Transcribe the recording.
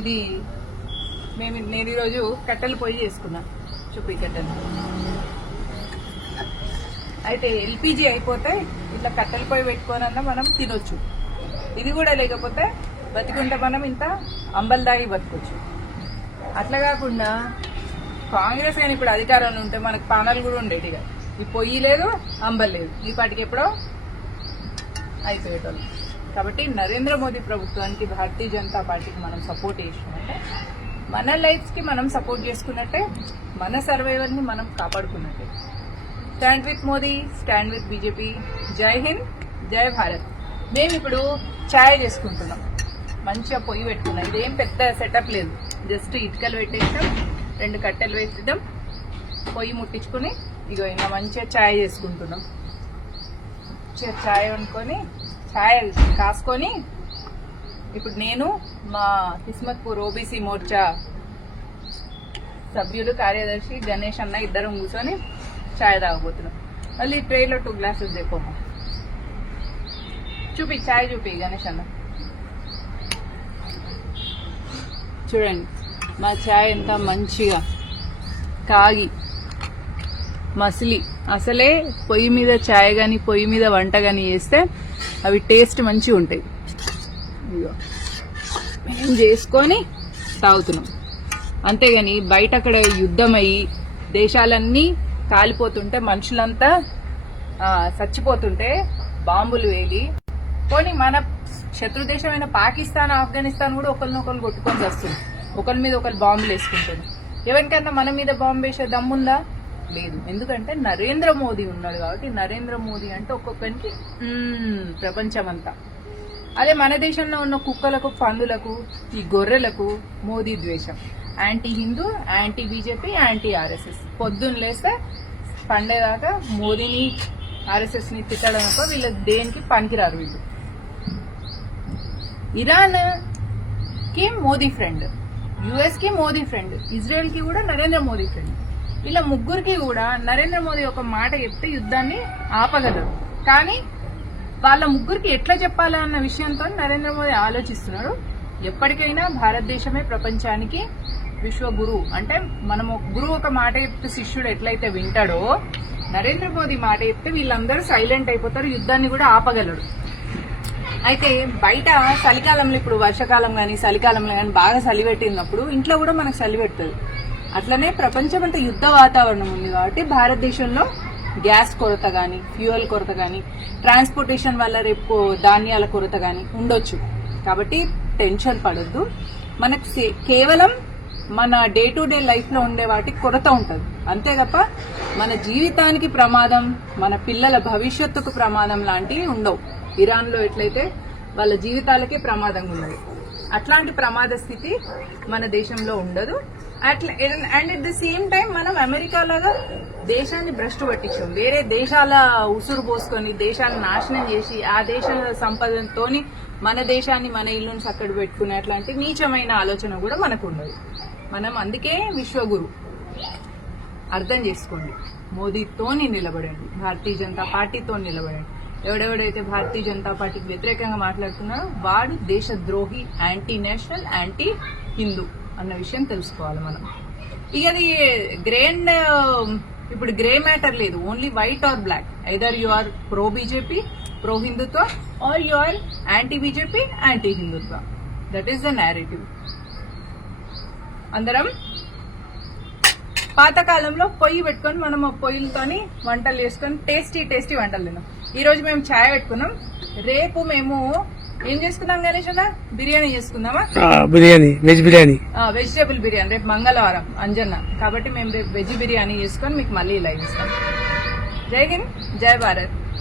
ఇది నేను ఈరోజు కట్టెలు పొయ్యి చేసుకున్నా. చూపి కట్టెలు. అయితే ఎల్పిజి అయిపోతే ఇట్లా కట్టెల పొయ్యి పెట్టుకోనన్నా మనం తినొచ్చు. ఇది కూడా లేకపోతే బతికుంటే మనం ఇంత అంబల్ దాగి బతకొచ్చు. అట్లా కాకుండా కాంగ్రెస్ కానీ ఇప్పుడు అధికారంలో ఉంటే మనకు పానాలు కూడా ఉండేది. ఈ పొయ్యి లేదు, అంబల్ లేదు, ఈ పాటికి ఎప్పుడో అయిపోయేటోళ్ళు. కాబట్టి నరేంద్ర మోదీ ప్రభుత్వానికి, భారతీయ జనతా పార్టీకి మనం సపోర్ట్ చేసినట్టే, మన లైఫ్స్ కి మనం సపోర్ట్ చేసుకున్నట్టే, మన సర్వైవల్ ని మనం కాపాడుకున్నట్టే. Stand with Modi, stand with BJP. జై హింద్, జై భారత్. మేము ఇప్పుడు ఛాయ్ చేసుకుంటున్నాం. మంచిగా పొయ్యి పెట్టుకున్నాం. ఇదేం పెద్ద సెటప్ లేదు. జస్ట్ ఇటుకలు పెట్టేసాం, 2 కట్టెలు వేసిద్దాం, పొయ్యి ముట్టించుకుని ఇగో ఇంకా మంచిగా ఛాయ్ చేసుకుంటున్నాం. ఛాయ్ వండుకొని ఛాయ్ కాసుకొని ఇప్పుడు నేను మా కిస్మత్పూర్ ఓబీసీ మోర్చా సభ్యులు, కార్యదర్శి గణేష్ అన్న ఇద్దరం కూర్చొని ఛాయ్ తాగబోతున్నాం. మళ్ళీ ట్రేలో 2 గ్లాసెస్ తెపోమా. చూపి ఛాయ్ చూపి గణేష్ అన్న. చూడండి మా ఛాయ్ ఎంత మంచిగా కాగి మసిలి. అసలే పొయ్యి మీద ఛాయ్ కానీ పొయ్యి మీద వంట కానీ చేస్తే అవి టేస్ట్ మంచిగా ఉంటాయి. మేము చేసుకొని తాగుతున్నాం. అంతేగాని బయట అక్కడ యుద్ధం అయ్యి దేశాలన్నీ కాలిపోతుంటే, మనుషులంతా చచ్చిపోతుంటే బాంబులు వేలి, పోనీ మన శత్రు దేశమైన పాకిస్తాన్, ఆఫ్ఘనిస్తాన్ కూడా ఒకరినొకరు కొట్టుకొని వస్తుంది. ఒకరి మీద ఒకరు బాంబులు వేసుకుంటుంది. ఎవరికైనా మన మీద బాంబు వేసే దమ్ముందా? లేదు. ఎందుకంటే నరేంద్ర మోదీ ఉన్నాడు కాబట్టి. నరేంద్ర మోదీ అంటే ఒక్కొక్కరికి ప్రపంచం అంతా. అదే మన దేశంలో ఉన్న కుక్కలకు, పందులకు, ఈ గొర్రెలకు మోదీ ద్వేషం. Anti Hindu, anti BJP, anti RSS. పొద్దున్న లేస్తే పండేదాకా మోదీని, ఆర్ఎస్ఎస్ ని తిట్టడంతో వీళ్ళు దేనికి పనికిరారు. వీళ్ళు ఇరాన్ కి మోదీ ఫ్రెండ్, యుఎస్ కి మోదీ ఫ్రెండ్, ఇజ్రాయెల్ కి కూడా నరేంద్ర మోదీ ఫ్రెండ్. ఇలా ముగ్గురికి కూడా నరేంద్ర మోదీ ఒక మాట చెప్తే యుద్ధాన్ని ఆపగలరు. కానీ వాళ్ళ ముగ్గురికి ఎట్లా చెప్పాలా అన్న విషయంతో నరేంద్ర మోదీ ఆలోచిస్తున్నాడు. ఎప్పటికైనా భారతదేశమే ప్రపంచానికి విశ్వగురు. అంటే మనం గురువు ఒక మాట చెప్తే శిష్యుడు ఎట్లయితే వింటాడో, నరేంద్ర మోదీ మాట చెప్తే వీళ్ళందరూ సైలెంట్ అయిపోతారు, యుద్ధాన్ని కూడా ఆపగలడు. అయితే బయట చలికాలంలో, ఇప్పుడు వర్షాకాలం కానీ చలికాలంలో కానీ బాగా చలి పెట్టినప్పుడు ఇంట్లో కూడా మనకు చలి పెడుతుంది. అట్లనే ప్రపంచం అంతా యుద్ధ వాతావరణం ఉంది కాబట్టి భారతదేశంలో గ్యాస్ కొరత కానీ, ఫ్యూయల్ కొరత కానీ, ట్రాన్స్పోర్టేషన్ వల్ల రేపు ధాన్యాల కొరత కానీ ఉండొచ్చు. కాబట్టి టెన్షన్ పడొద్దు. మనకు కేవలం మన డే టు డే లైఫ్ లో ఉండే వాటికి కొరత ఉంటుంది. అంతే తప్ప మన జీవితానికి ప్రమాదం, మన పిల్లల భవిష్యత్తుకు ప్రమాదం లాంటివి ఉండవు. ఇరాన్ లో ఎట్లయితే వాళ్ళ జీవితాలకే ప్రమాదంగా ఉన్నది, అట్లాంటి ప్రమాద స్థితి మన దేశంలో ఉండదు. And at the same time మనం అమెరికా లాగా దేశాన్ని భ్రష్టు పట్టించాం. వేరే దేశాల ఉసురు పోసుకొని దేశాన్ని నాశనం చేసి ఆ దేశ సంపదతోని మన దేశాన్ని, మన ఇల్లుని చక్కడు పెట్టుకునే అట్లాంటి నీచమైన ఆలోచన కూడా మనకు ఉండదు. మనం అందుకే విశ్వగురు. అర్థం చేసుకోండి. మోదీతోని నిలబడండి, భారతీయ జనతా పార్టీతో నిలబడండి. ఎవడెవడైతే భారతీయ జనతా పార్టీకి వ్యతిరేకంగా మాట్లాడుతున్నారో వాడు దేశద్రోహి, యాంటీ నేషనల్, యాంటీ హిందూ అన్న విషయం తెలుసుకోవాలి మనం. ఇక అది ఇప్పుడు గ్రే మ్యాటర్ లేదు. Only white or black. Either you are pro BJP, pro Hindutva, or you are anti BJP, anti Hindutva. That is the narrative. అందరం పాతకాలంలో పొయ్యి పెట్టుకొని మనం ఆ పొయ్యిలతోని వంటలు చేసుకొని టేస్టీ వంటలు తిన్నాం. ఈ రోజు మేము ఛాయ్ పెట్టుకున్నాం. రేపు మేము ఏం చేసుకున్నాం గణేష్ అన్న? బిర్యానీ చేసుకుందామా? Veg biryani, vegetable biryani. రేపు మంగళవారం అంజన్న కాబట్టి మేము రేపు వెజ్ బిర్యానీ చేసుకొని మీకు మళ్ళీ లైవ్ ఇస్తాం. జై హింద్, జై భారత్.